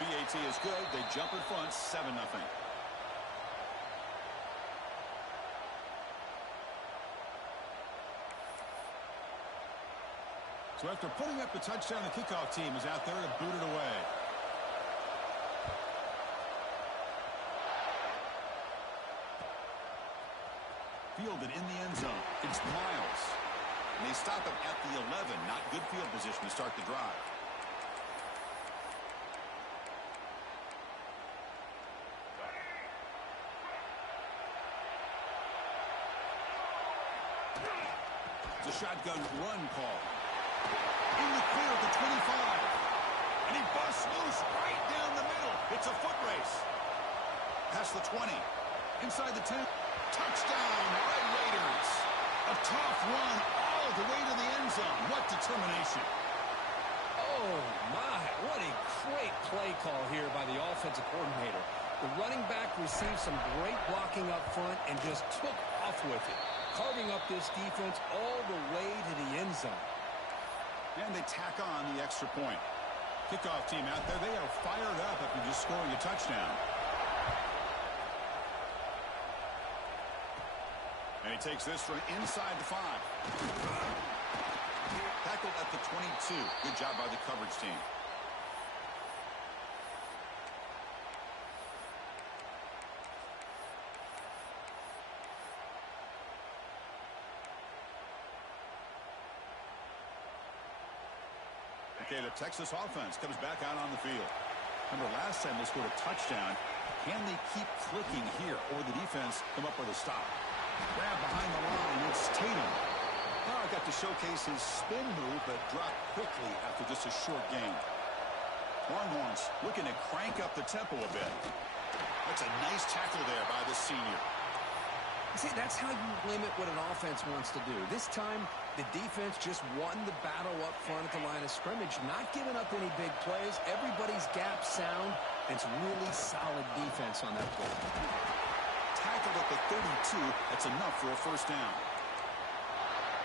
BAT is good. They jump in front 7-0. So after putting up the touchdown, the kickoff team is out there to boot it away. Fielded in the end zone. It's Miles. And they stop him at the 11. Not good field position to start the drive. It's a shotgun run call. In the clear at the 25. And he busts loose right down the middle. It's a foot race. Past the 20. Inside the 10. Touchdown, Red Raiders. A tough run all the way to the end zone. What determination. Oh, my. What a great play call here by the offensive coordinator. The running back received some great blocking up front and just took off with it, carving up this defense all the way to the end zone. And they tack on the extra point. Kickoff team out there, they are fired up after just scoring a touchdown. And he takes this from inside the 5. Tackled at the 22. Good job by the coverage team. Okay, the Texas offense comes back out on the field. Remember, last time they scored a touchdown. Can they keep clicking here, or the defense come up with a stop? Grab behind the line. It's Tatum. Now got to showcase his spin move, but dropped quickly after just a short gain. Longhorns looking to crank up the tempo a bit. That's a nice tackle there by the senior. See, that's how you limit what an offense wants to do. This time, the defense just won the battle up front at the line of scrimmage, not giving up any big plays. Everybody's gap sound. It's really solid defense on that play. Tackled at the 32. That's enough for a first down.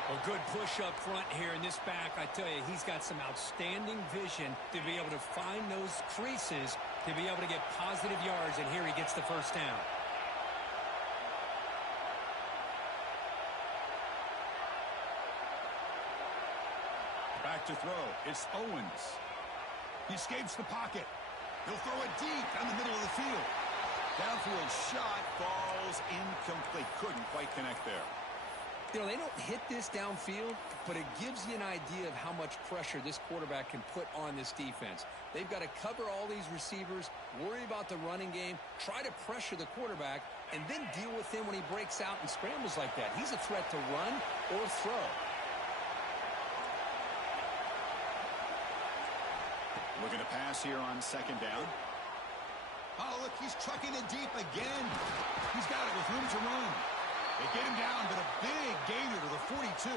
A good push up front here in this back. I tell you, he's got some outstanding vision to be able to find those creases, to be able to get positive yards, and here he gets the first down. Back to throw. It's Owens. He escapes the pocket. He'll throw it deep down the middle of the field. Downfield shot falls incomplete. Couldn't quite connect there. You know, they don't hit this downfield, but it gives you an idea of how much pressure this quarterback can put on this defense. They've got to cover all these receivers, worry about the running game, try to pressure the quarterback, and then deal with him when he breaks out and scrambles like that. He's a threat to run or throw. Looking to pass here on second down. Oh, look, he's trucking it deep again. He's got it with room to run. They get him down, but a big gainer to the 42.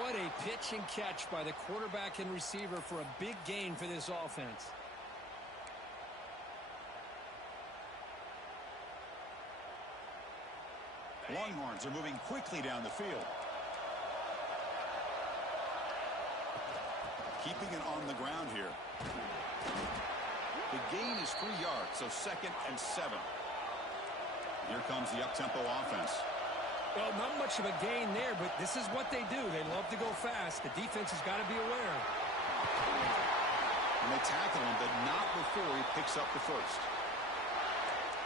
What a pitch and catch by the quarterback and receiver for a big gain for this offense. Longhorns are moving quickly down the field. Keeping it on the ground here. The gain is 3 yards, so 2nd and 7. Here comes the up-tempo offense. Well, not much of a gain there, but this is what they do. They love to go fast. The defense has got to be aware. And they tackle him, but not before he picks up the first.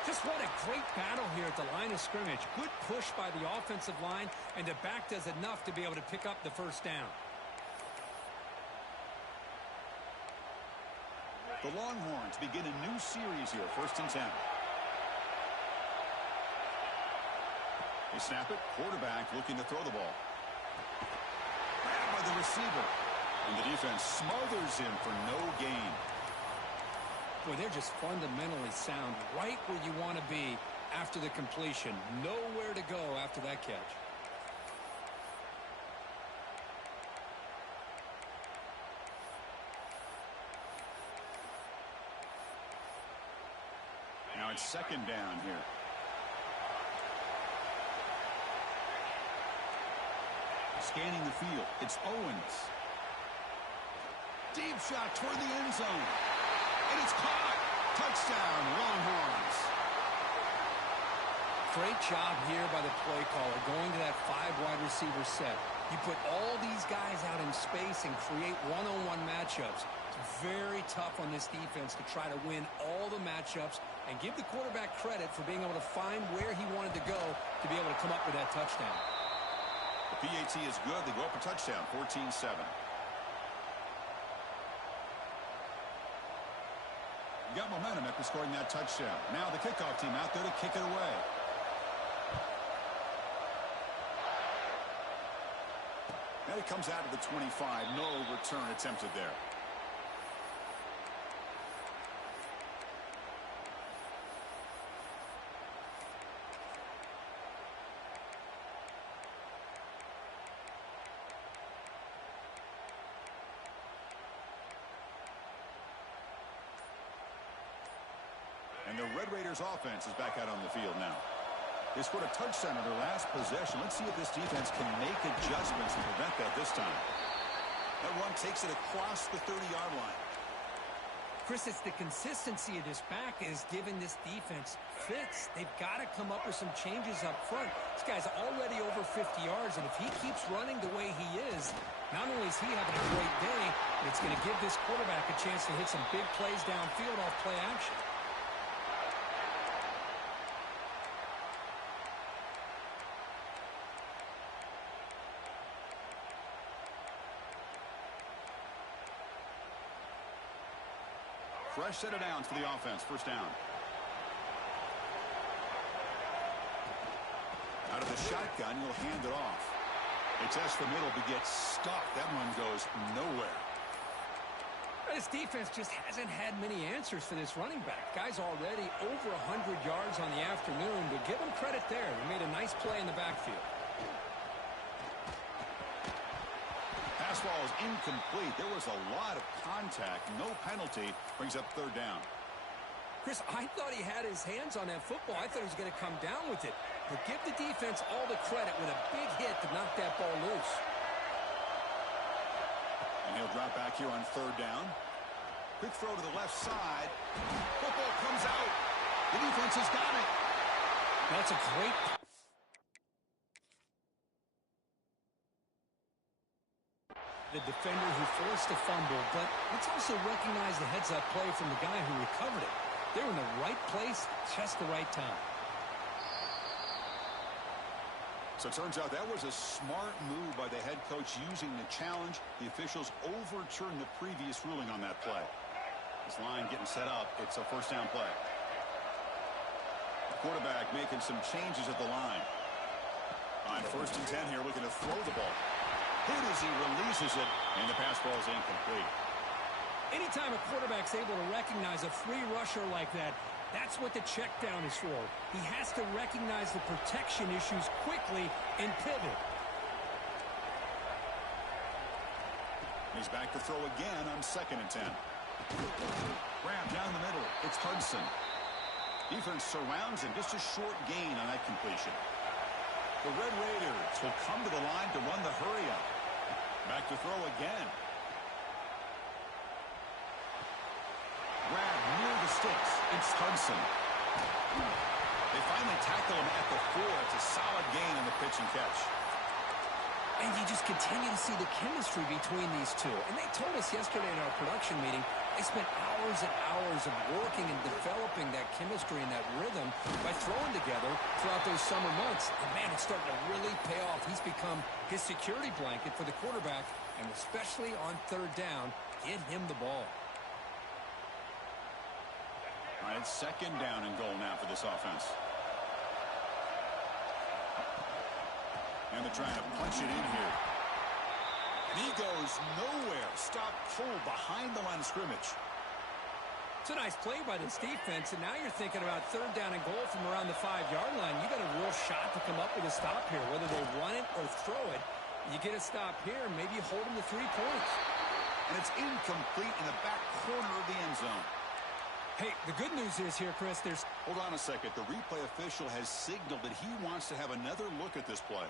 Just what a great battle here at the line of scrimmage. Good push by the offensive line, and the back does enough to be able to pick up the first down. The Longhorns begin a new series here, 1st and 10. They snap it. Quarterback looking to throw the ball. Grabbed by the receiver. And the defense smothers him for no gain. Boy, they're just fundamentally sound. Right where you want to be after the completion. Nowhere to go after that catch. Now it's 2nd down here. Scanning the field. It's Owens. Deep shot toward the end zone. and it's caught. Touchdown, Longhorns. Great job here by the play caller, going to that 5 wide receiver set. You put all these guys out in space and create one-on-one matchups. It's very tough on this defense to try to win all the matchups and give the quarterback credit for being able to find where he wanted to go to be able to come up with that touchdown. The PAT is good. They go up a touchdown, 14-7. You got momentum after scoring that touchdown. Now the kickoff team out there to kick it away. And it comes out to the 25. No return attempted there. And the Red Raiders offense is back out on the field now. They scored a touchdown on their last possession. Let's see if this defense can make adjustments and prevent that this time. That run takes it across the 30-yard line. Chris, it's the consistency of this back is giving this defense fits. They've got to come up with some changes up front. This guy's already over 50 yards, and if he keeps running the way he is, not only is he having a great day, but it's going to give this quarterback a chance to hit some big plays downfield off play action. Fresh set of downs for the offense. First down. Out of the shotgun, he'll hand it off. They test the middle, but gets stuck. That one goes nowhere. This defense just hasn't had many answers for this running back. Guy's already over 100 yards on the afternoon, but give him credit there. He made a nice play in the backfield. Pass ball is incomplete. There was a lot of contact. No penalty. Brings up third down. Chris, I thought he had his hands on that football. I thought he was going to come down with it. But give the defense all the credit with a big hit to knock that ball loose. And he'll drop back here on third down. Quick throw to the left side. Football comes out. The defense has got it. That's a great... The defender who forced the fumble, but let's also recognize the heads-up play from the guy who recovered it. They're in the right place, just the right time. So it turns out that was a smart move by the head coach using the challenge. The officials overturned the previous ruling on that play. This line getting set up. It's a first down play. The quarterback making some changes at the line. On first and 10 here, looking to throw the ball. Hit as he releases it, and the pass ball is incomplete. Anytime a quarterback's able to recognize a free rusher like that, that's what the check down is for. He has to recognize the protection issues quickly and pivot. He's back to throw again on second and 10. Grab down the middle. It's Hudson. Defense surrounds him. Just a short gain on that completion. The Red Raiders will come to the line to run the hurry up. Back to throw again. Grab near the sticks. It's Hudson. They finally tackle him at the 4. It's a solid gain on the pitch and catch. And you just continue to see the chemistry between these two. And they told us yesterday in our production meeting, they spent hours and hours of working and developing that chemistry and that rhythm by throwing together throughout those summer months. And, man, it's starting to really pay off. He's become his security blanket for the quarterback, and especially on third down, get him the ball. All right, it's second down and goal now for this offense. And they're trying to punch it in here. And he goes nowhere. Stop cold behind the line of scrimmage. It's a nice play by this defense, and now you're thinking about third down and goal from around the 5-yard line. You got a real shot to come up with a stop here, whether they run it or throw it. You get a stop here, maybe you hold them to 3 points. And it's incomplete in the back corner of the end zone. Hey, the good news is here, Chris, there's... Hold on a second. The replay official has signaled that he wants to have another look at this play.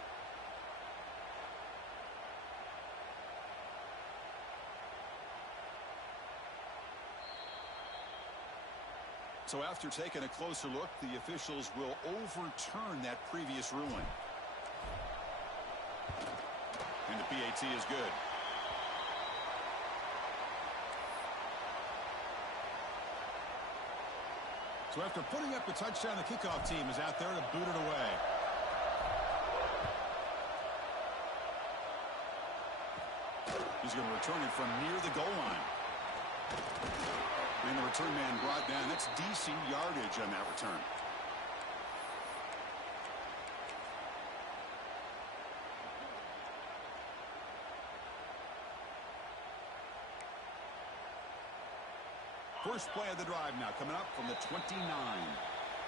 So after taking a closer look, the officials will overturn that previous ruling. And the PAT is good. So after putting up a touchdown, the kickoff team is out there to boot it away. He's going to return it from near the goal line. And the return man brought down. That's decent yardage on that return. First play of the drive now coming up from the 29.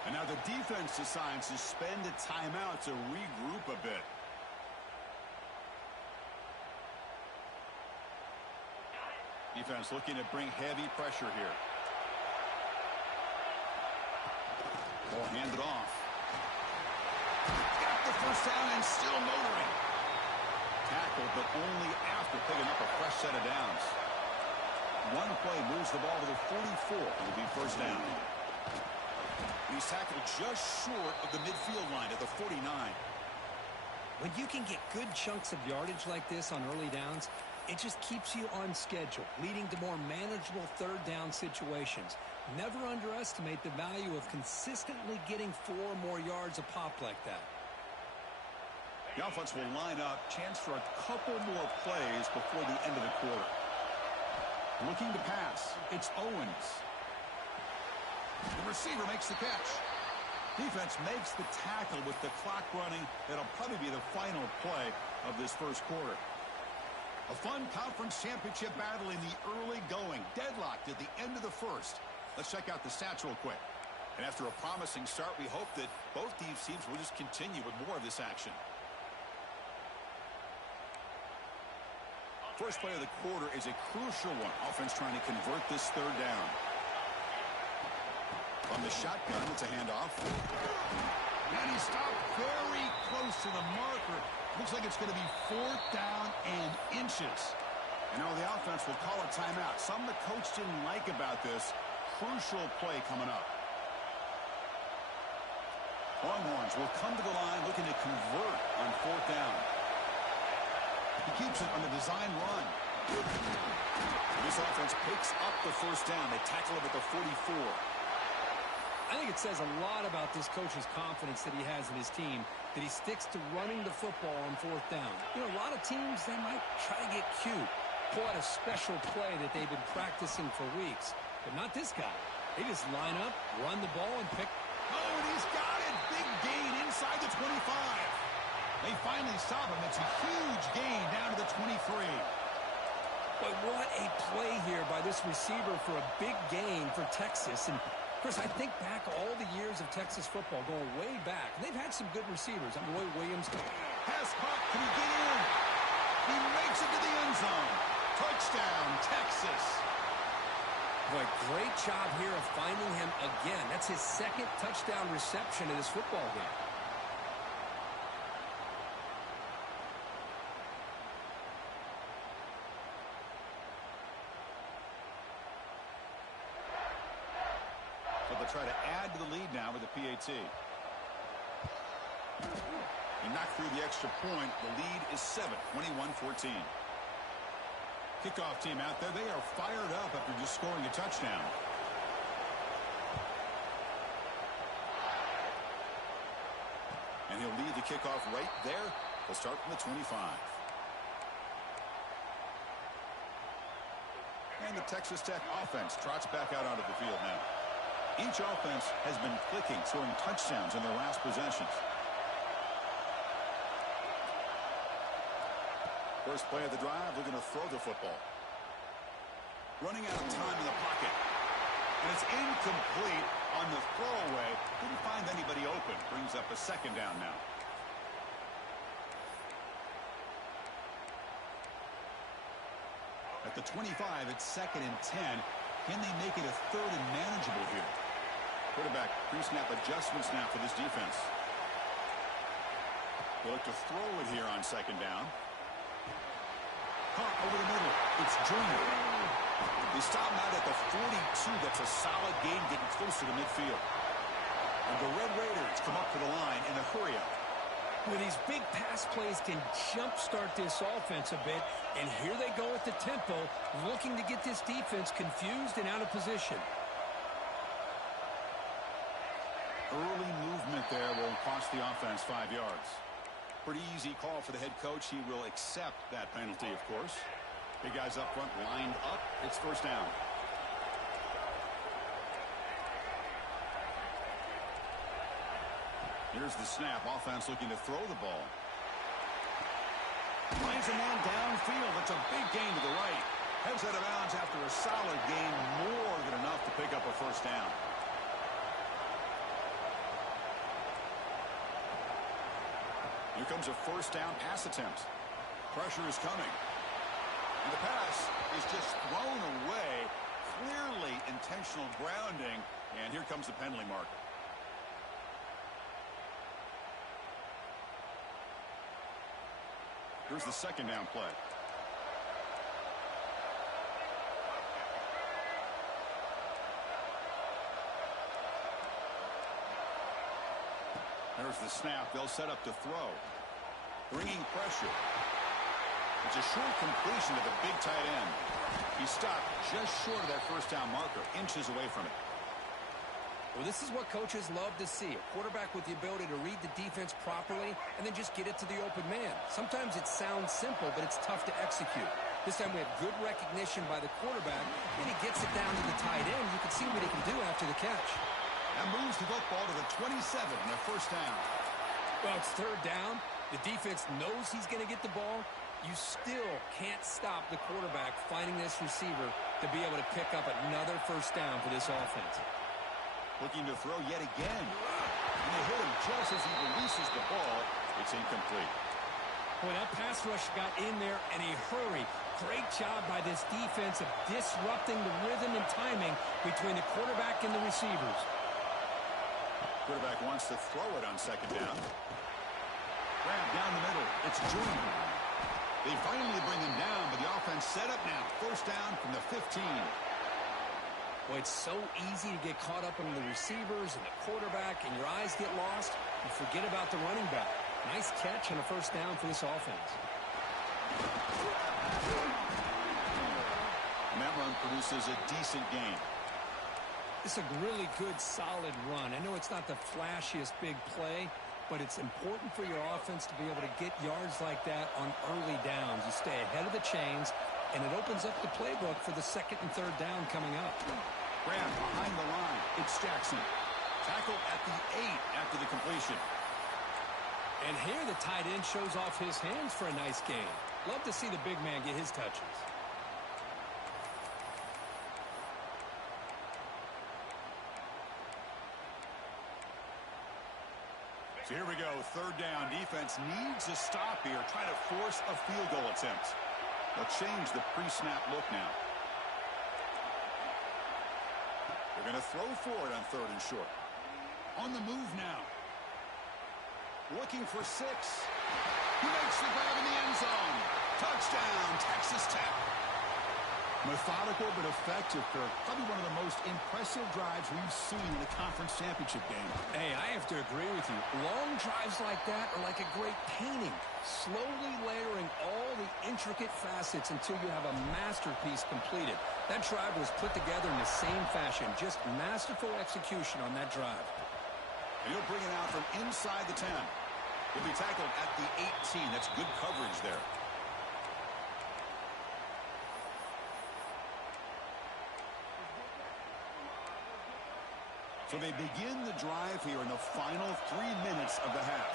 And now the defense decides to spend a timeout to regroup a bit. Defense looking to bring heavy pressure here. Ball handed off. Got the first down and still motoring. Tackled, but only after picking up a fresh set of downs. One play moves the ball to the 44. It'll be first down. He's tackled just short of the midfield line at the 49. When you can get good chunks of yardage like this on early downs, it just keeps you on schedule, leading to more manageable third down situations. Never underestimate the value of consistently getting 4 or more yards a pop like that. The offense will line up, chance for a couple more plays before the end of the quarter. Looking to pass, it's Owens. The receiver makes the catch. Defense makes the tackle with the clock running. That'll probably be the final play of this first quarter. A fun conference championship battle in the early going. Deadlocked at the end of the first. Let's check out the stats real quick. And after a promising start, we hope that both these teams will just continue with more of this action. First play of the quarter is a crucial one. Offense trying to convert this third down. From the shotgun, it's a handoff. And he stopped very close to the marker. Looks like it's going to be 4th down and inches. And now the offense will call a timeout. Something the coach didn't like about this. Crucial play coming up. Longhorns will come to the line looking to convert on 4th down. He keeps it on the design run. This offense picks up the first down. They tackle him at the 44. I think it says a lot about this coach's confidence that he has in his team, that he sticks to running the football on 4th down. You know, a lot of teams, they might try to get cute, pull out a special play that they've been practicing for weeks. But not this guy. They just line up, run the ball, and pick. Oh, and he's got it. Big gain inside the 25. They finally stop him. It's a huge gain down to the 23. But what a play here by this receiver for a big gain for Texas. And Chris, I think back all the years of Texas football, going way back. They've had some good receivers. Roy Williams. Pass caught. Can he get in? He makes it to the end zone. Touchdown, Texas. Boy, great job here of finding him again. That's his 2nd touchdown reception in this football game. Try to add to the lead now with the PAT. And knock through the extra point. The lead is 7, 21-14. Kickoff team out there. They are fired up after just scoring a touchdown. And he'll lead the kickoff right there. He'll start from the 25. And the Texas Tech offense trots back out onto the field now. Each offense has been clicking, scoring touchdowns in their last possessions. First play of the drive, looking to throw the football. Running out of time in the pocket. And it's incomplete on the throwaway. Didn't find anybody open. Brings up a 2nd down now. At the 25, it's 2nd and 10. Can they make it a 3rd and manageable here? Quarterback pre-snap adjustments now for this defense. They'll look to throw it here on 2nd down. Caught over the middle. It's Joyner. They stop him out at the 42. That's a solid gain, getting closer to midfield. And the Red Raiders come up to the line in a hurry-up. Well, these big pass plays can jumpstart this offense a bit, and here they go at the tempo, looking to get this defense confused and out of position. Early movement there will cost the offense 5 yards. Pretty easy call for the head coach. He will accept that penalty, of course. Big guys up front lined up. It's first down. Here's the snap. Offense looking to throw the ball. Finds a man downfield. That's a big gain to the right. Heads out of bounds after a solid gain. More than enough to pick up a first down. Here comes a first down pass attempt. Pressure is coming. And the pass is just thrown away. Clearly intentional grounding. And here comes the penalty mark. Here's the second down play. There's the snap. They'll set up to throw. Bringing pressure. It's a short completion to the big tight end. He stopped just short of that first down marker, inches away from it. Well, this is what coaches love to see. A quarterback with the ability to read the defense properly and then just get it to the open man. Sometimes it sounds simple, but it's tough to execute. This time we have good recognition by the quarterback, and he gets it down to the tight end. You can see what he can do after the catch. That moves the football to the 27 and a first down. Well, it's third down. The defense knows he's going to get the ball. You still can't stop the quarterback finding this receiver to be able to pick up another first down for this offense. Looking to throw yet again. And they hit him just as he releases the ball. It's incomplete. Boy, that pass rush got in there in a hurry. Great job by this defense of disrupting the rhythm and timing between the quarterback and the receivers. Quarterback wants to throw it on second down. Grab down the middle. It's Jordan. They finally bring him down, but the offense set up now. First down from the 15. Boy, it's so easy to get caught up in the receivers and the quarterback, and your eyes get lost. You forget about the running back. Nice catch and a first down for this offense. And that run produces a decent gain. It's a really good, solid run. I know it's not the flashiest big play, but it's important for your offense to be able to get yards like that on early downs. You stay ahead of the chains, and it opens up the playbook for the second and third down coming up. Grab behind the line. It's Jackson. Tackle at the 8 after the completion. And here the tight end shows off his hands for a nice gain. Love to see the big man get his touches. So here we go, third down. Defense needs a stop here, trying to force a field goal attempt. They'll change the pre-snap look now. They're going to throw for it on third and short. On the move now. Looking for 6. He makes the grab in the end zone. Touchdown, Texas Tech. Methodical but effective, Kirk. Probably one of the most impressive drives we've seen in the conference championship game. Hey, I have to agree with you. Long drives like that are like a great painting. Slowly layering all the intricate facets until you have a masterpiece completed. That drive was put together in the same fashion. Just masterful execution on that drive. And he'll bring it out from inside the 10. He'll be tackled at the 18. That's good coverage there. So they begin the drive here in the final 3 minutes of the half.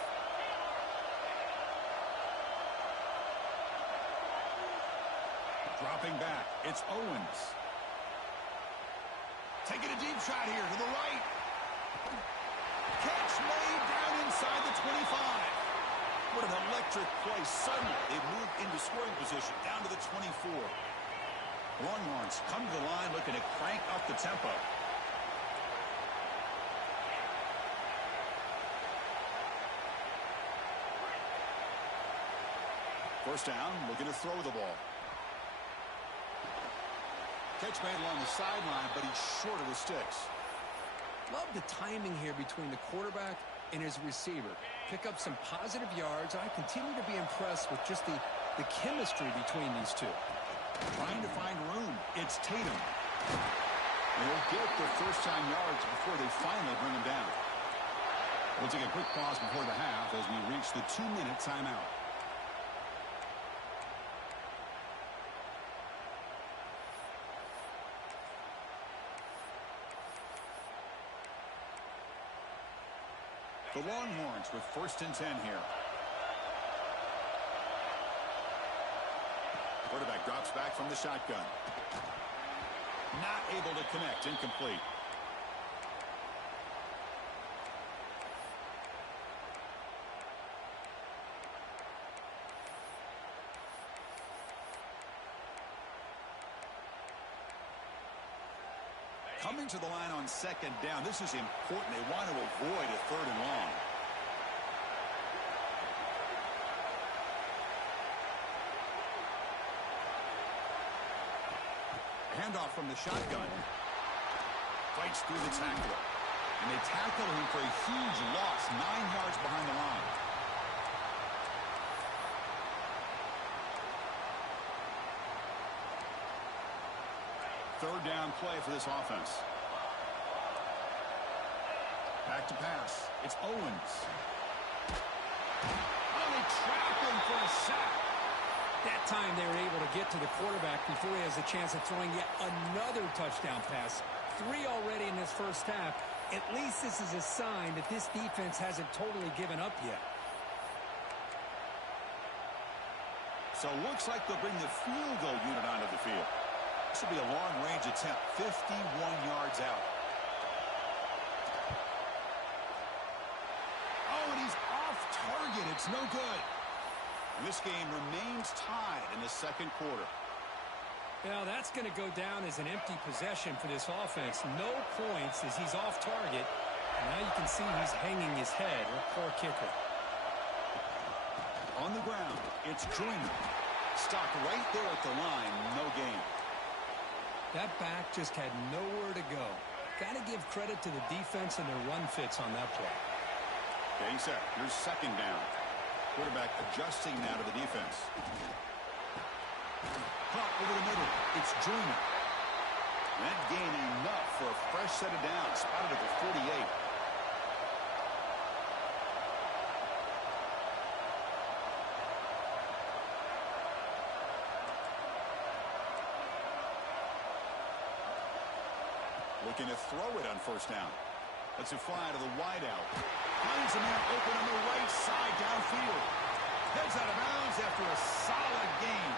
Dropping back, it's Owens. Taking a deep shot here to the right. Catch made down inside the 25. What an electric play. Suddenly, they've moved into scoring position down to the 24. Longhorns come to the line looking to crank up the tempo. First down, looking to throw the ball. Catch made along the sideline, but he's short of the sticks. Love the timing here between the quarterback and his receiver. Pick up some positive yards. I continue to be impressed with just the chemistry between these two. Trying to find room. It's Tatum. And they'll get their first-time yards before they finally bring him down. We'll take a quick pause before the half as we reach the 2-minute timeout. The Longhorns with 1st and 10 here. Quarterback drops back from the shotgun. Not able to connect. Incomplete. Coming to the line on 2nd down. This is important. They want to avoid a 3rd and long. Handoff from the shotgun. Fights through the tackler. And they tackle him for a huge loss, 9 yards behind the line. Third down play for this offense. Back to pass. It's Owens. Oh, they trap him for a sack. That time they were able to get to the quarterback before he has a chance of throwing yet another touchdown pass. 3 already in this first half. At least this is a sign that this defense hasn't totally given up yet. So it looks like they'll bring the field goal unit onto the field. This will be a long-range attempt, 51 yards out. Oh, and he's off target. It's no good. And this game remains tied in the 2nd quarter. Now, that's going to go down as an empty possession for this offense. No points as he's off target. And now you can see he's hanging his head. A poor kicker. On the ground, it's Joyner. Stopped right there at the line. No gain. That back just had nowhere to go. Got to give credit to the defense and their run fits on that play. Getting set. Here's 2nd down. Quarterback adjusting now to the defense. Caught over the middle. It's Joyner. That gain enough for a fresh set of downs. Spotted at the 48. Looking to throw it on 1st down. Lets it fly to the wideout. Finds a man open on the right side downfield. Heads out of bounds after a solid gain.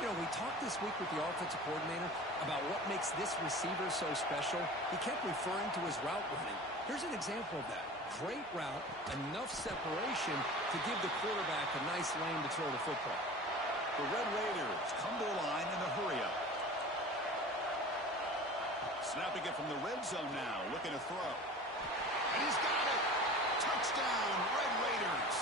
You know, we talked this week with the offensive coordinator about what makes this receiver so special. He kept referring to his route running. Here's an example of that. Great route, enough separation to give the quarterback a nice lane to throw the football. The Red Raiders come to the line in a hurry-up. Snapping it from the red zone now, looking to throw. And he's got it! Touchdown, Red Raiders!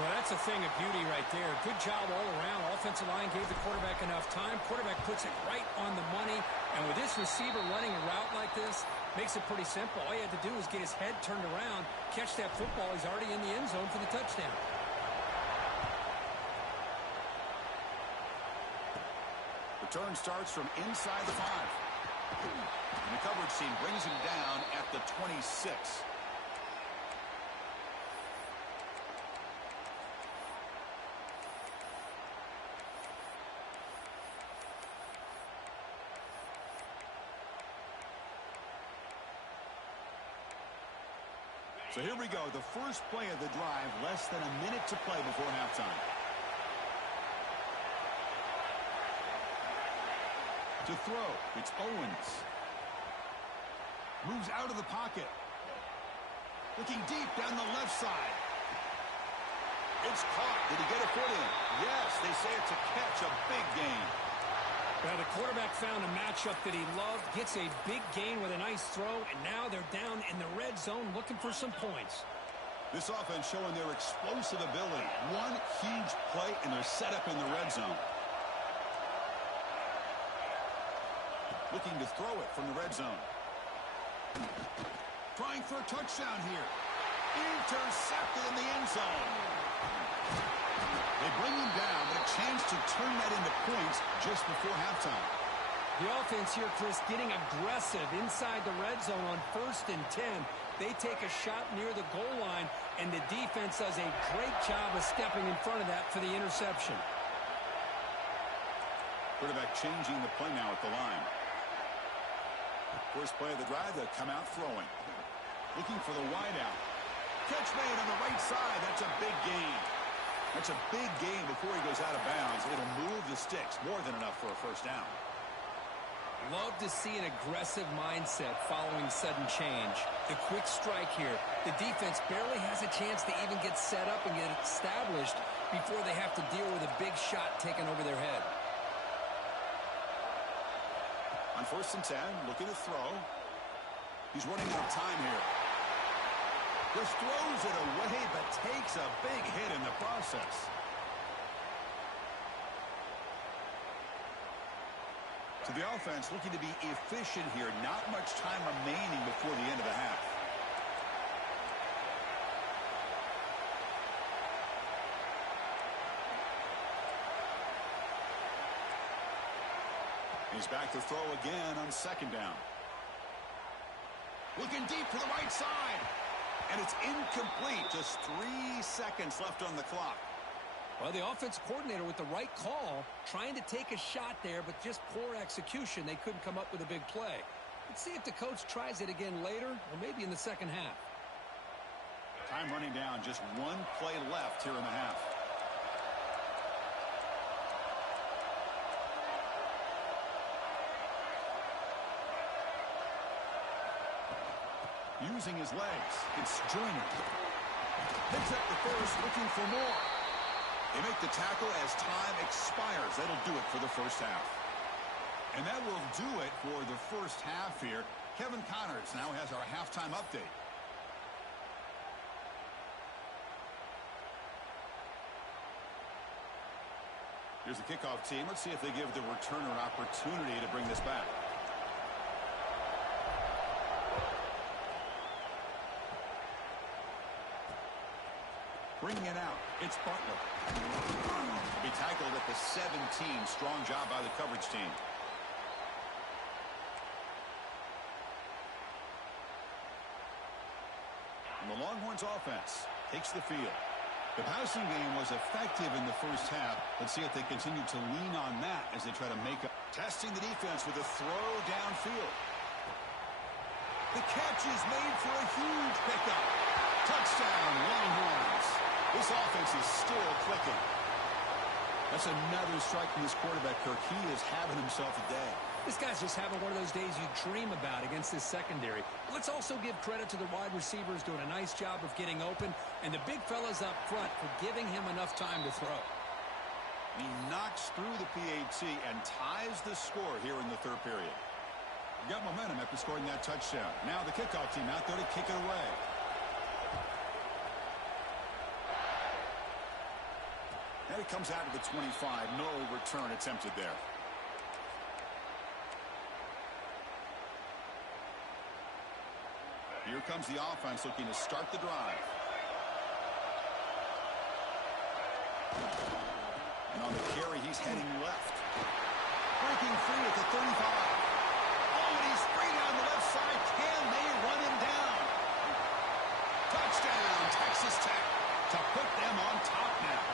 Well, that's a thing of beauty right there. Good job all around. Offensive line gave the quarterback enough time. Quarterback puts it right on the money. And with this receiver running a route like this, makes it pretty simple. All you had to do is get his head turned around, catch that football. He's already in the end zone for the touchdown. Return starts from inside the 5. And the coverage team brings him down at the 26. So here we go, the first play of the drive, less than a minute to play before halftime. To throw, it's Owens. Moves out of the pocket. Looking deep down the left side. It's caught. Did he get a foot in? Yes, they say it's a catch, a big gain. Well, the quarterback found a matchup that he loved, gets a big gain with a nice throw, and now they're down in the red zone looking for some points. This offense showing their explosive ability. One huge play, and they're set up in the red zone. Looking to throw it from the red zone. Trying for a touchdown here. Intercepted in the end zone. They bring him down, but a chance to turn that into points just before halftime. The offense here, Chris, getting aggressive inside the red zone on 1st and 10. They take a shot near the goal line, and the defense does a great job of stepping in front of that for the interception. Quarterback changing the play now at the line. First play of the drive, they'll come out throwing. Looking for the wideout. Catch made on the right side. That's a big gain. That's a big gain before he goes out of bounds. It'll move the sticks. More than enough for a first down. Love to see an aggressive mindset following sudden change. The quick strike here. The defense barely has a chance to even get set up and get established before they have to deal with a big shot taken over their head. On 1st and 10, looking to throw. He's running out of time here. Just throws it away, but takes a big hit in the process. So the offense looking to be efficient here. Not much time remaining before the end of the half. He's back to throw again on 2nd down. Looking deep to the right side. And it's incomplete. Just 3 seconds left on the clock. Well, the offense coordinator with the right call, trying to take a shot there, but just poor execution. They couldn't come up with a big play. Let's see if the coach tries it again later, or maybe in the second half. Time running down. Just 1 play left here in the half. Using his legs. It's Joyner. Picks up the first, looking for more. They make the tackle as time expires. That'll do it for the first half. And that will do it for the first half here. Kevin Connors now has our halftime update. Here's the kickoff team. Let's see if they give the returner an opportunity to bring this back. Bringing it out, it's Butler. He tackled at the 17. Strong job by the coverage team. And the Longhorns offense takes the field. The passing game was effective in the first half. Let's see if they continue to lean on that as they try to make up. Testing the defense with a throw downfield. The catch is made for a huge pickup. Touchdown, Longhorns. This offense is still clicking. That's another strike from this quarterback, Kirk. He is having himself a day. This guy's just having one of those days you dream about against this secondary. Let's also give credit to the wide receivers doing a nice job of getting open, and the big fellas up front for giving him enough time to throw. He knocks through the PAT and ties the score here in the 3rd period. He got momentum after scoring that touchdown. Now the kickoff team out there to kick it away. And it comes out to the 25. No return attempted there. Here comes the offense looking to start the drive. And on the carry, he's heading left. Breaking free at the 35. Oh, and he's free down the left side. Can they run him down? Touchdown, Texas Tech, to put them on top now.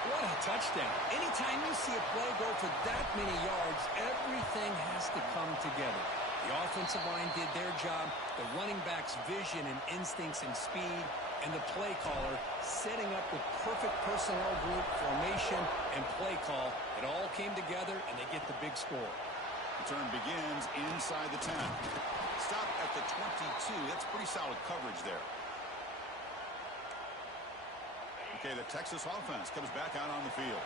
What a touchdown. Anytime you see a play go for that many yards, everything has to come together. The offensive line did their job, the running back's vision and instincts and speed, and the play caller setting up the perfect personnel group, formation, and play call. It all came together, and they get the big score. Return begins inside the 10. Stop at the 22. That's pretty solid coverage there. Okay, the Texas offense comes back out on the field.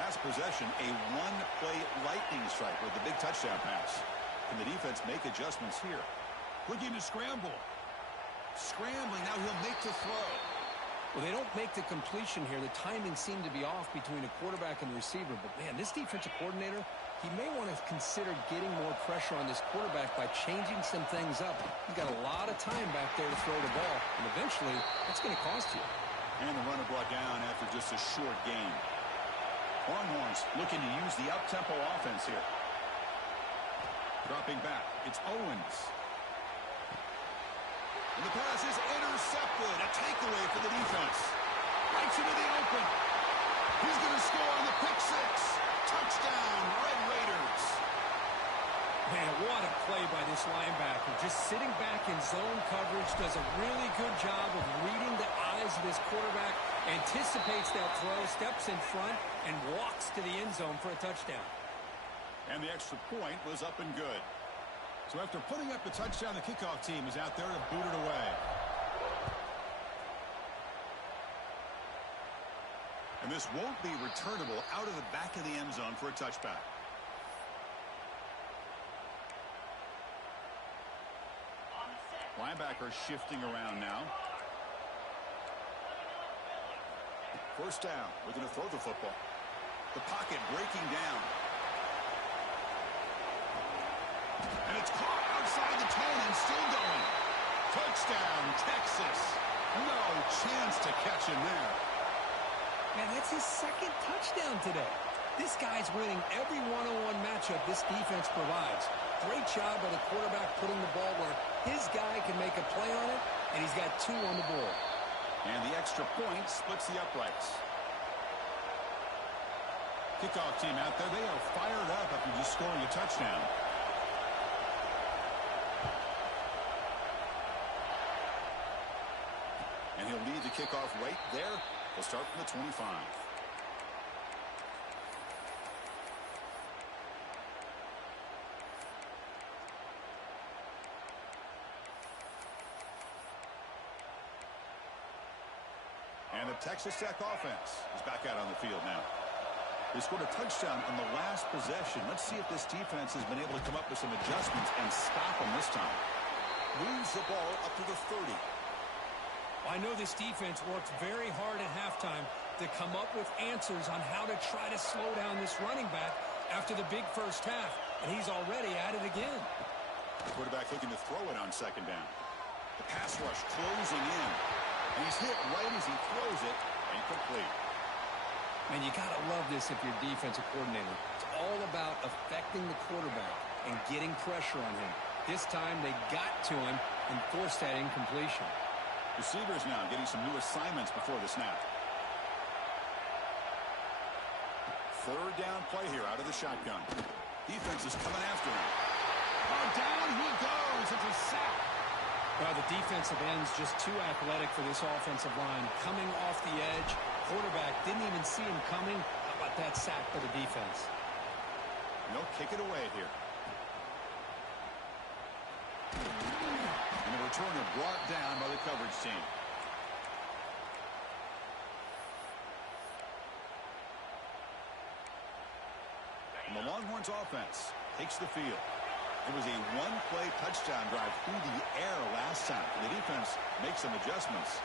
Last possession, a 1-play lightning strike with the big touchdown pass. Can the defense make adjustments here? Looking to scramble. Scrambling, now he'll make the throw. Well, they don't make the completion here. The timing seemed to be off between a quarterback and the receiver. But, man, this defensive coordinator, he may want to consider getting more pressure on this quarterback by changing some things up. He's got a lot of time back there to throw the ball, and eventually that's going to cost you. And the runner brought down after just a short gain. Longhorns looking to use the up-tempo offense here. Dropping back, it's Owens. And the pass is intercepted. A takeaway for the defense. Right into the open. He's going to score on the pick six. Touchdown, Red Raiders. Man, what a play by this linebacker. Just sitting back in zone coverage, does a really good job of reading the eyes of this quarterback, anticipates that throw, steps in front, and walks to the end zone for a touchdown. And the extra point was up and good. So after putting up the touchdown, the kickoff team is out there to boot it away. And this won't be returnable out of the back of the end zone for a touchback. Linebacker shifting around now. First down. We're going to throw the football. The pocket breaking down. And it's caught outside the 10 and still going. Touchdown, Texas. No chance to catch him there. Man, that's his second touchdown today. This guy's winning every one-on-one matchup this defense provides. Great job by the quarterback putting the ball where his guy can make a play on it, and he's got 2 on the board. And the extra point splits the uprights. Kickoff team out there, they are fired up after just scoring a touchdown. And he'll lead the kickoff right there. He'll start from the 25. And the Texas Tech offense is back out on the field now. They scored a touchdown on the last possession. Let's see if this defense has been able to come up with some adjustments and stop them this time. Moves the ball up to the 30. I know this defense worked very hard at halftime to come up with answers on how to try to slow down this running back after the big first half, and he's already at it again. The quarterback looking to throw it on second down. The pass rush closing in. And he's hit right as he throws it. Incomplete. Man, you got to love this if you're defensive coordinator. It's all about affecting the quarterback and getting pressure on him. This time they got to him and forced that incompletion. Receivers now getting some new assignments before the snap. Third down play here out of the shotgun. Defense is coming after him. Oh, down he goes. It's a sack. Well, the defensive end's just too athletic for this offensive line. Coming off the edge, quarterback didn't even see him coming. How about that sack for the defense? And they'll kick it away here. And the returner brought down by the coverage team. And the Longhorns offense takes the field. It was a one-play touchdown drive through the air last time. The defense makes some adjustments.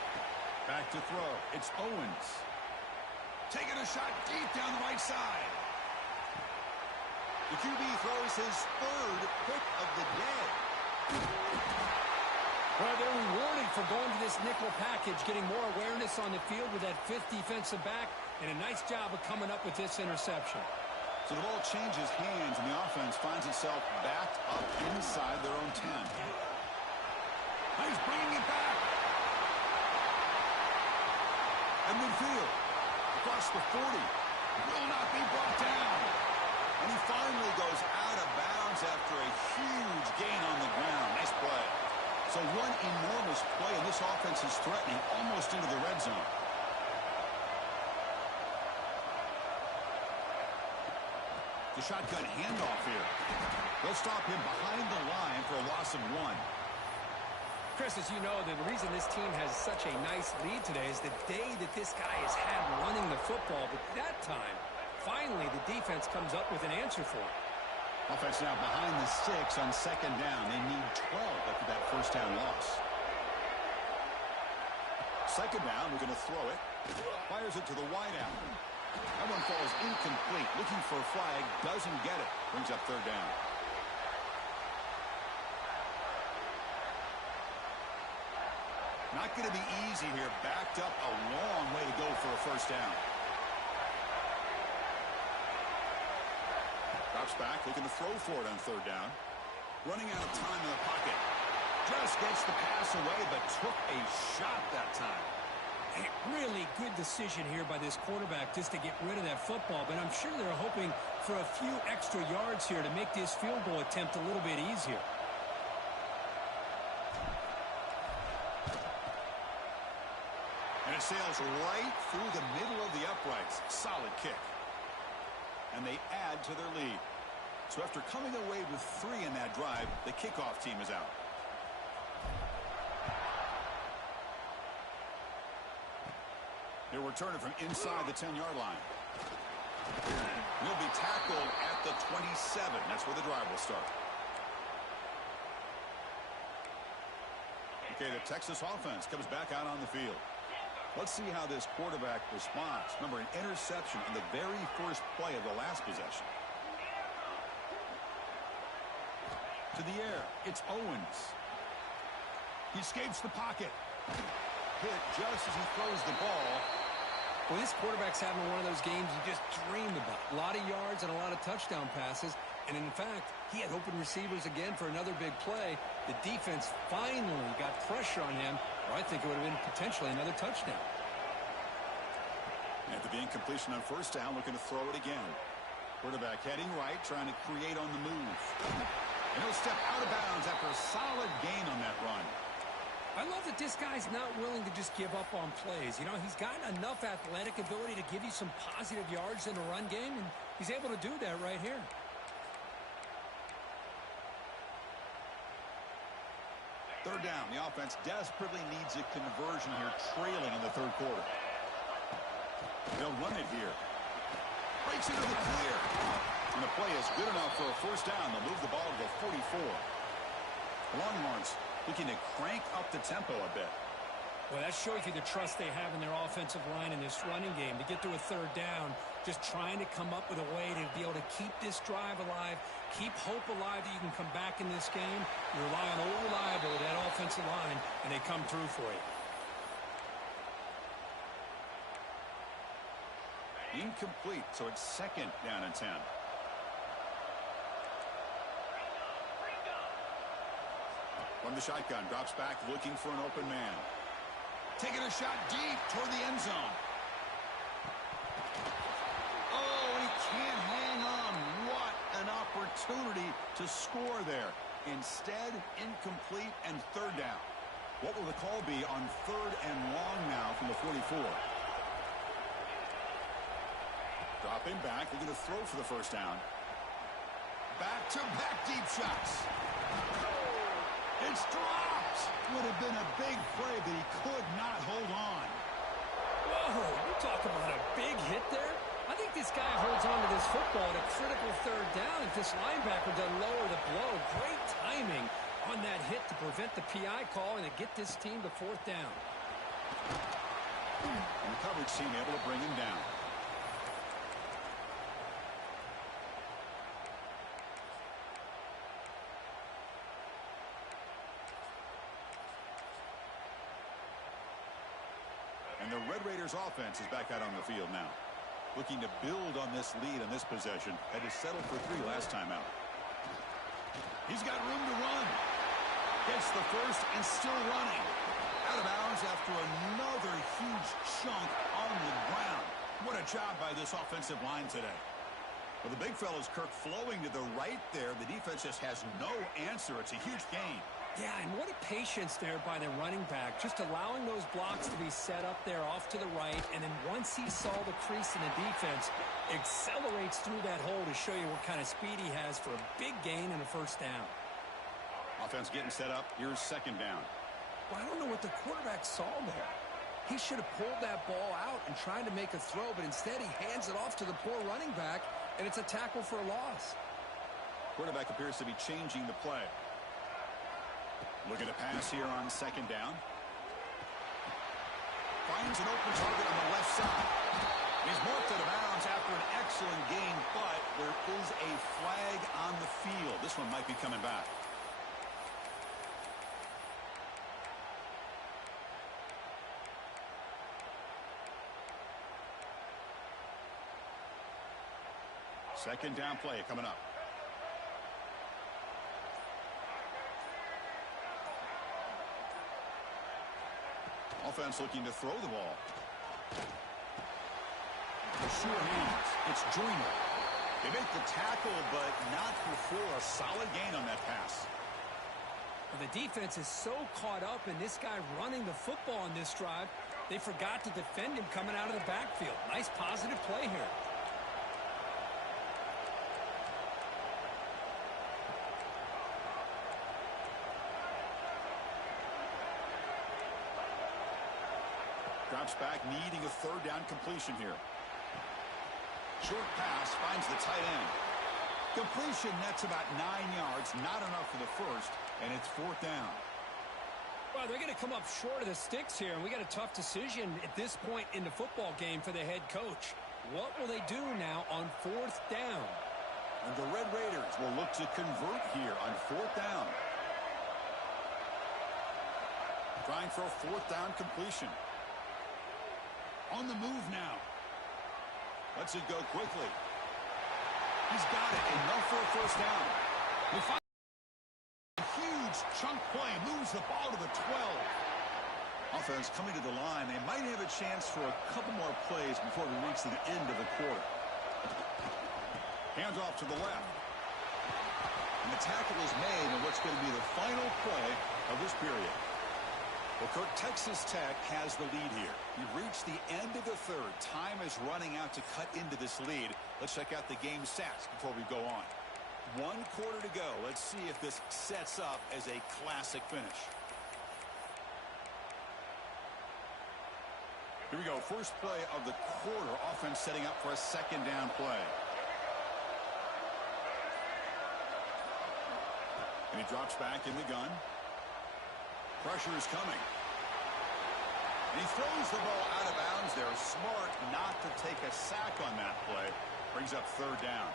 Back to throw. It's Owens. Taking a shot deep down the right side. The QB throws his third pick of the day. Well, they're rewarded for going to this nickel package, getting more awareness on the field with that 5th defensive back, and a nice job of coming up with this interception. So the ball changes hands, and the offense finds itself backed up inside their own 10. He's bringing it back. At midfield, across the 40, will not be brought down. And he finally goes out of bounds after a huge gain on the ground. Nice play. So one enormous play, and this offense is threatening almost into the red zone. The shotgun handoff here. They'll stop him behind the line for a loss of 1. Chris, as you know, the reason this team has such a nice lead today is the day that this guy has had running the football. But that time, finally, the defense comes up with an answer for it. Offense now behind the sticks on second down. They need 12 after that first down loss. second down, we're going to throw it. Fires it to the wideout. That one falls incomplete. Looking for a flag, doesn't get it. Brings up third down. Not going to be easy here. Backed up a long way to go for a first down. Drops back, looking to throw for it on third down. Running out of time in the pocket. Just gets the pass away, but took a shot that time. A really good decision here by this quarterback just to get rid of that football, but I'm sure they're hoping for a few extra yards here to make this field goal attempt a little bit easier. And it sails right through the middle of the uprights. Solid kick. And they add to their lead. So after coming away with 3 in that drive, the kickoff team is out. He'll return it from inside the 10-yard line. He'll be tackled at the 27. That's where the drive will start. Okay, the Texas offense comes back out on the field. Let's see how this quarterback responds. Remember, an interception on the very first play of the last possession. To the air, it's Owens. He escapes the pocket. Hit just as he throws the ball. Well, this quarterback's having one of those games you just dream about. A lot of yards and a lot of touchdown passes. And in fact, he had open receivers again for another big play. The defense finally got pressure on him, or I think it would have been potentially another touchdown. After the incompletion on first down, looking to throw it again. Quarterback heading right, trying to create on the move. And he'll step out of bounds after a solid gain on that run. I love that this guy's not willing to just give up on plays. You know, he's got enough athletic ability to give you some positive yards in the run game, and he's able to do that right here. Third down. The offense desperately needs a conversion here, trailing in the third quarter. They'll run it here. Breaks into the clear. And the play is good enough for a first down. They'll move the ball to the 44. Longhorns looking to crank up the tempo a bit. Well, that shows you the trust they have in their offensive line in this running game. To get to a third down, just trying to come up with a way to be able to keep this drive alive, keep hope alive that you can come back in this game. You rely on old reliable, that offensive line, and they come through for you. Incomplete, so it's second down and 10. From the shotgun, drops back, looking for an open man. Taking a shot deep toward the end zone. Oh, he can't hang on. What an opportunity to score there. Instead, incomplete and third down. What will the call be on third and long now from the 44? Dropping back, they're going to throw for the first down. Back-to-back deep shots. It's dropped. Would have been a big play, but he could not hold on. Whoa, you talk about a big hit there. I think this guy holds on to this football at a critical third down. If this linebacker doesn't lower the blow, great timing on that hit to prevent the PI call and to get this team to fourth down. And the coverage team able to bring him down. And the Red Raiders offense is back out on the field now. Looking to build on this lead on this possession. Had to settle for 3 last time out. He's got room to run. Gets the first and still running. Out of bounds after another huge chunk on the ground. What a job by this offensive line today. Well, the big fella's Kirk flowing to the right there. The defense just has no answer. It's a huge gain. Yeah, and what a patience there by the running back, just allowing those blocks to be set up there off to the right, and then once he saw the crease in the defense, accelerates through that hole to show you what kind of speed he has for a big gain and a first down. Offense getting set up. Here's second down. Well, I don't know what the quarterback saw there. He should have pulled that ball out and tried to make a throw, but instead he hands it off to the poor running back, and it's a tackle for a loss. Quarterback appears to be changing the play. Looking to pass here on second down. finds an open target on the left side. He's marked out of bounds after an excellent gain, but there is a flag on the field. This one might be coming back. Second down play coming up. Offense looking to throw the ball. Sure hands. It's Joyner. They make the tackle, but not before a solid gain on that pass. Well, the defense is so caught up in this guy running the football on this drive, they forgot to defend him coming out of the backfield. Nice positive play here. Drops back, needing a third down completion here. Short pass finds the tight end. Completion nets about 9 yards, not enough for the first, and it's fourth down. Well, they're going to come up short of the sticks here, and we got a tough decision at this point in the football game for the head coach. What will they do now on fourth down? And the Red Raiders will look to convert here on fourth down. Trying for a fourth down completion. On the move now. Lets it go quickly. He's got it. Enough for a first down. We find a huge chunk play. Moves the ball to the 12. Offense coming to the line. They might have a chance for a couple more plays before we reach the end of the quarter. Hands off to the left. And the tackle is made in what's going to be the final play of this period. Well, Kirk, Texas Tech has the lead here. We've reached the end of the third. Time is running out to cut into this lead. Let's check out the game stats before we go on. 1 quarter to go. Let's see if this sets up as a classic finish. Here we go. First play of the quarter. Offense setting up for a second down play. And he drops back in the gun. Pressure is coming. And he throws the ball out of bounds there. Smart not to take a sack on that play. Brings up third down.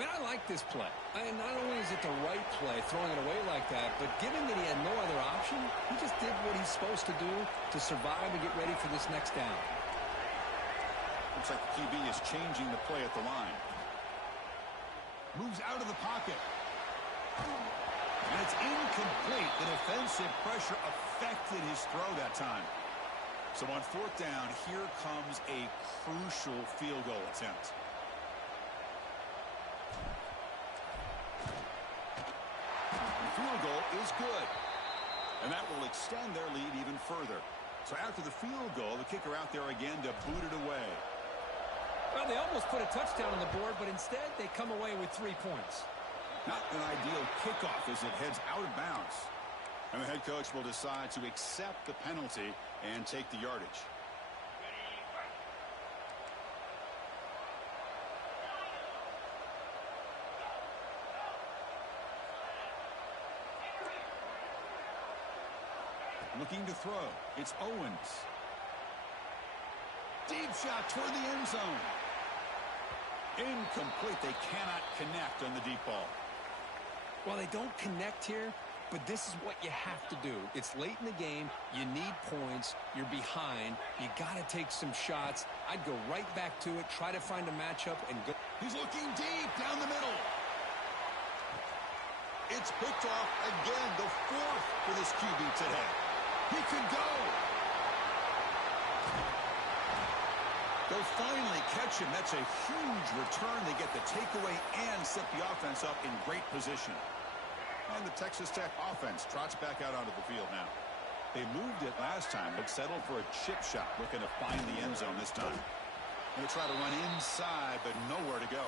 Man, I like this play. And not only is it the right play, throwing it away like that, but given that he had no other option, he just did what he's supposed to do to survive and get ready for this next down. Looks like the QB is changing the play at the line. Moves out of the pocket. And it's incomplete. The defensive pressure affected his throw that time. So on fourth down, here comes a crucial field goal attempt. The field goal is good. And that will extend their lead even further. So after the field goal, the kicker out there again to boot it away. Well, they almost put a touchdown on the board, but instead they come away with 3 points. Not an ideal kickoff as it heads out of bounds. And the head coach will decide to accept the penalty and take the yardage. Looking to throw. It's Owens. Deep shot toward the end zone. Incomplete. They cannot connect on the deep ball. Well, they don't connect here, but this is what you have to do. It's late in the game. You need points. You're behind. You got to take some shots. I'd go right back to it, try to find a matchup, and go. He's looking deep down the middle. It's picked off again, the 4th for this QB today. He could go. They'll finally catch him. That's a huge return. They get the takeaway and set the offense up in great position. And the Texas Tech offense trots back out onto the field now. They moved it last time, but settled for a chip shot, looking to find the end zone this time. They try to run inside, but nowhere to go.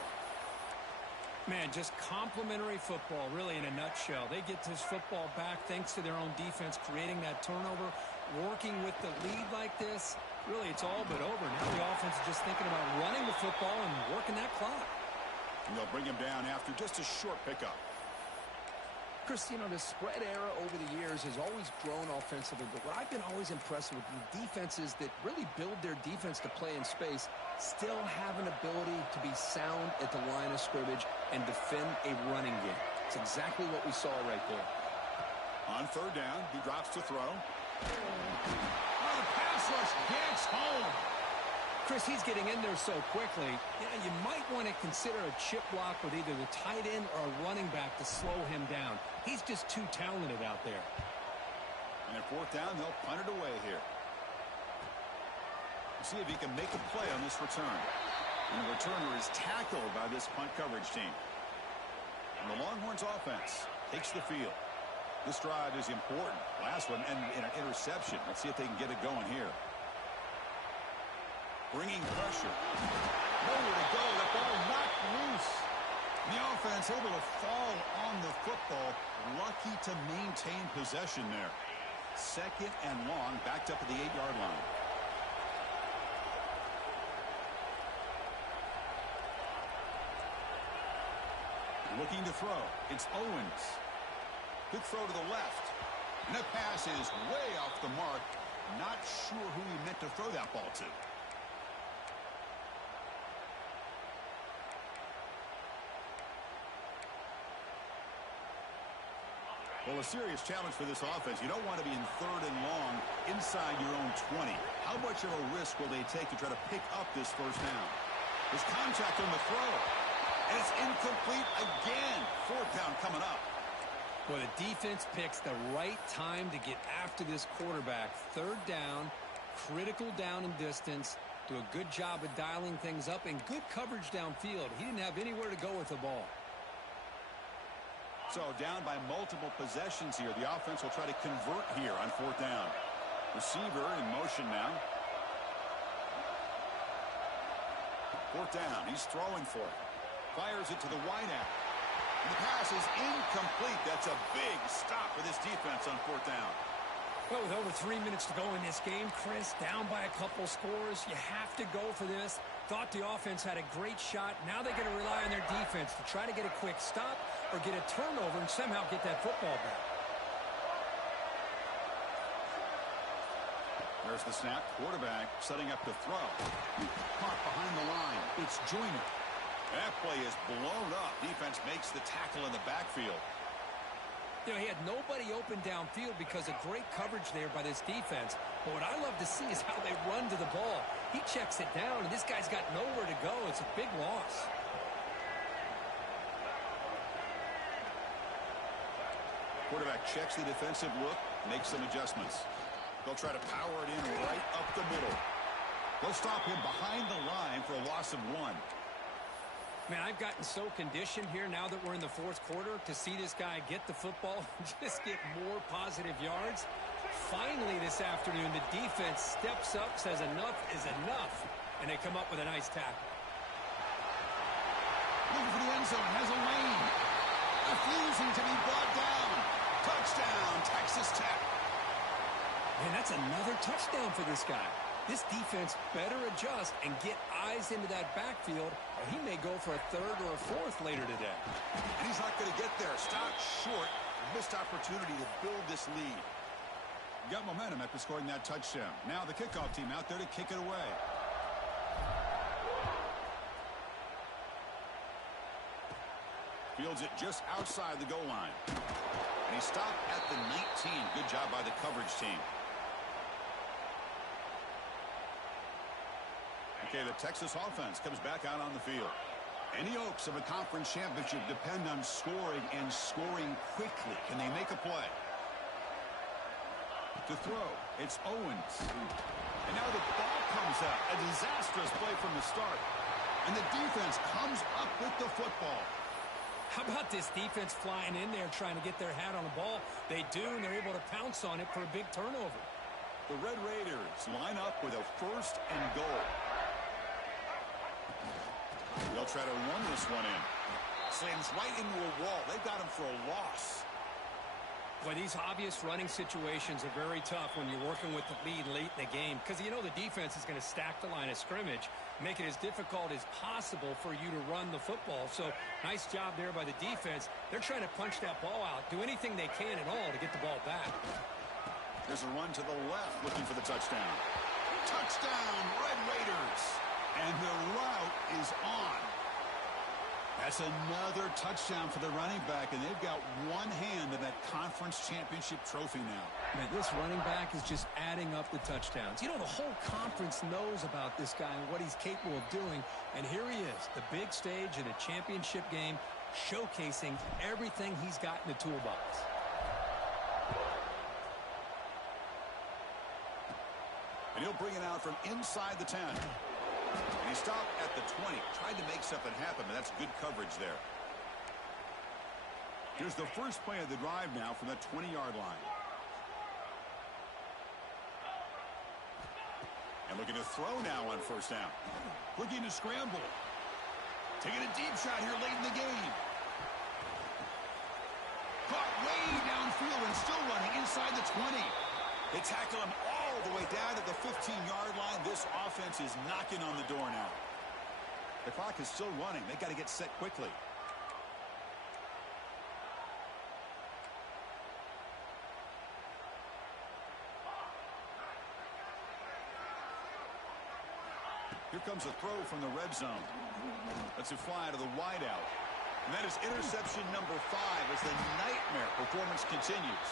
Man, just complimentary football, really, in a nutshell. They get this football back thanks to their own defense, creating that turnover, working with the lead like this. Really, it's all but over. Now the offense is just thinking about running the football and working that clock. And they'll bring him down after just a short pickup. Chris, you know, the spread era over the years has always grown offensively, but what I've been always impressed with the defenses that really build their defense to play in space still have an ability to be sound at the line of scrimmage and defend a running game. It's exactly what we saw right there. On third down, he drops to throw. Oh, the pass rush gets home. Chris, he's getting in there so quickly. Yeah, you might want to consider a chip block with either the tight end or a running back to slow him down. He's just too talented out there. And at fourth down, they'll punt it away here. See if he can make a play on this return. And the returner is tackled by this punt coverage team. And the Longhorns offense takes the field. This drive is important. Last one and an interception. Let's see if they can get it going here. Bringing pressure. Nowhere to go. The ball knocked loose. The offense able to fall on the football. Lucky to maintain possession there. Second and long, backed up at the 8-yard line. Looking to throw. It's Owens. Good throw to the left. And that pass is way off the mark. Not sure who he meant to throw that ball to. Well, a serious challenge for this offense. You don't want to be in third and long inside your own 20. How much of a risk will they take to try to pick up this first down? There's contact on the throw. And it's incomplete again. Fourth down coming up. Well, the defense picks the right time to get after this quarterback. Third down, critical down and distance. Do a good job of dialing things up and good coverage downfield. He didn't have anywhere to go with the ball. So down by multiple possessions here. The offense will try to convert here on fourth down. Receiver in motion now. Fourth down. He's throwing for it. Fires it to the wideout. And the pass is incomplete. That's a big stop for this defense on fourth down. Well, with over 3 minutes to go in this game, Chris, down by a couple scores, you have to go for this. Thought the offense had a great shot. Now they're going to rely on their defense to try to get a quick stop or get a turnover and somehow get that football back. There's the snap. Quarterback setting up to throw. Caught behind the line. It's Joyner. That play is blown up. Defense makes the tackle in the backfield. You know, he had nobody open downfield because of great coverage there by this defense. But what I love to see is how they run to the ball. He checks it down, and this guy's got nowhere to go. It's a big loss. Quarterback checks the defensive look, makes some adjustments. They'll try to power it in right up the middle. They'll stop him behind the line for a loss of 1. Man, I've gotten so conditioned here now that we're in the fourth quarter to see this guy get the football and just get more positive yards. Finally this afternoon, the defense steps up, says enough is enough, and they come up with a nice tackle. Looking for the end zone, has a lane. Refusing to be brought down. Touchdown, Texas Tech. Man, that's another touchdown for this guy. This defense better adjust and get eyes into that backfield, or he may go for a third or a fourth later today. And he's not going to get there. Stopped short. Missed opportunity to build this lead. Got momentum after scoring that touchdown. Now the kickoff team out there to kick it away. Fields it just outside the goal line. And he stopped at the 19. Good job by the coverage team. Okay, the Texas offense comes back out on the field. Any hopes of a conference championship depend on scoring and scoring quickly. Can they make a play? To throw, it's Owens. And now the ball comes out. A disastrous play from the start. And the defense comes up with the football. How about this defense flying in there trying to get their hat on the ball? They do, and they're able to pounce on it for a big turnover. The Red Raiders line up with a first and goal. They'll try to run this one in. Slams right into a wall. They've got him for a loss. Boy, these obvious running situations are very tough when you're working with the lead late in the game because you know the defense is going to stack the line of scrimmage. make it as difficult as possible for you to run the football. So nice job there by the defense. They're trying to punch that ball out, do anything they can at all to get the ball back. There's a run to the left looking for the touchdown. Touchdown, Red Raiders. And the route is on. That's another touchdown for the running back, and they've got one hand in that conference championship trophy now. Man, this running back is just adding up the touchdowns. You know, the whole conference knows about this guy and what he's capable of doing, and here he is, the big stage in a championship game, showcasing everything he's got in the toolbox. And he'll bring it out from inside the 10. And he stopped at the 20. Tried to make something happen, but that's good coverage there. Here's the first play of the drive now from the 20-yard line. And looking to throw now on first down. Looking to scramble. Taking a deep shot here late in the game. Caught way downfield and still running inside the 20. They tackle him all the way down to the 15-yard line. This offense is knocking on the door now. The clock is still running. They got to get set quickly. Here comes a throw from the red zone. Let's it fly to the wideout. And that is interception number 5 as the nightmare performance continues.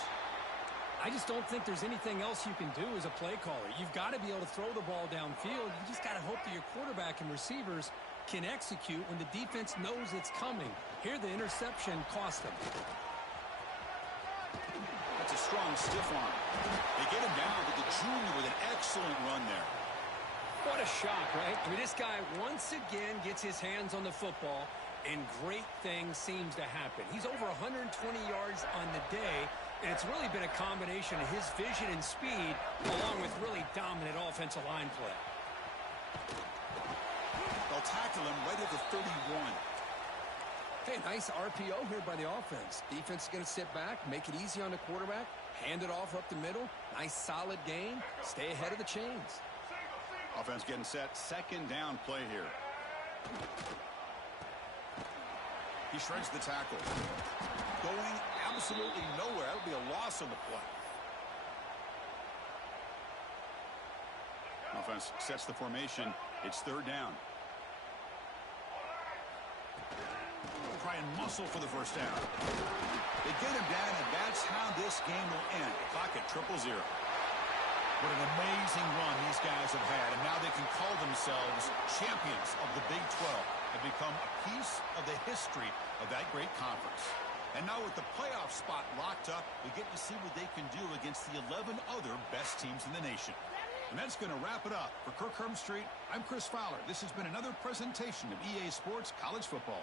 I just don't think there's anything else you can do as a play caller. You've got to be able to throw the ball downfield. You just got to hope that your quarterback and receivers can execute when the defense knows it's coming. Here, the interception cost them. That's a strong stiff arm. They get him down to the junior with an excellent run there. What a shock, right? I mean, this guy once again gets his hands on the football, and great things seems to happen. He's over 120 yards on the day, and it's really been a combination of his vision and speed along with really dominant offensive line play. They'll tackle him right at the 31. Hey, nice RPO here by the offense. Defense is going to sit back, make it easy on the quarterback, hand it off up the middle. Nice solid gain. Stay ahead of the chains. Offense getting set. Second down play here. He shreds the tackle. Going absolutely nowhere. That would be a loss on the play. Offense sets the formation. It's third down. Try and muscle for the first down. They get him down, and that's how this game will end. Clock at 0-0. What an amazing run these guys have had, and now they can call themselves champions of the Big 12 and become a piece of the history of that great conference. And now with the playoff spot locked up, we get to see what they can do against the 11 other best teams in the nation. And that's going to wrap it up. For Kirk Herbstreit, I'm Chris Fowler. This has been another presentation of EA Sports College Football.